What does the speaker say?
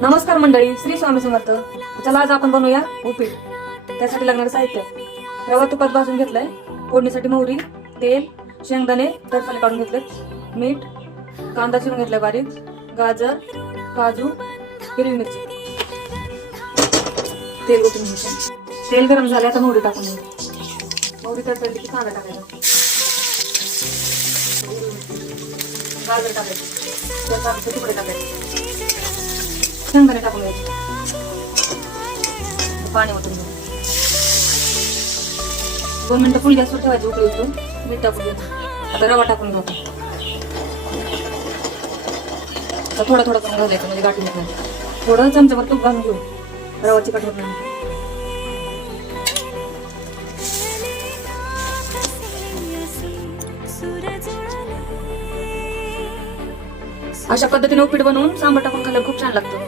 नमस्कार मंडळी, श्री स्वामी समर्थ. चला आज आपण बनवूया उपीट. त्यासाठी लागणारं साहित्य: रवा तुपात भाजून घेतलाय, फोडणीसाठी मोहरी, तेल, शेंगदाणे टरफले काढून घेतले, मीठ, कांदा चिरून घेतलाय बारीक, गाजर, काजू, हिरवी मिरची. तेल ओतून घ्यायचं. तेल गरम झाले, आता मोहरी टाकून घ्यायची. मोहरी तडतडली की कांदा टाकायचा, गाजर टाकायचं, त्याचे तुकडे टाकायचे, शेंगदाणे टाकून घ्यायचे, पाणी ओतून घ्यायचं. 2 मिनिटं फुल गॅसवर ठेवायचं, उकळी उचलून मीठ टाकून घ्यायचं. आता रवा टाकून घेऊ. आता थोडा थोडा करून घालायचं, म्हणजे गाठी नाही. थोडं चमच्यावर तूप घालून घेऊ, रवा चिकट होत नाही. अशा पद्धतीने उपीट बनवून सांबार टाकून खाल्लं खूप छान लागतं.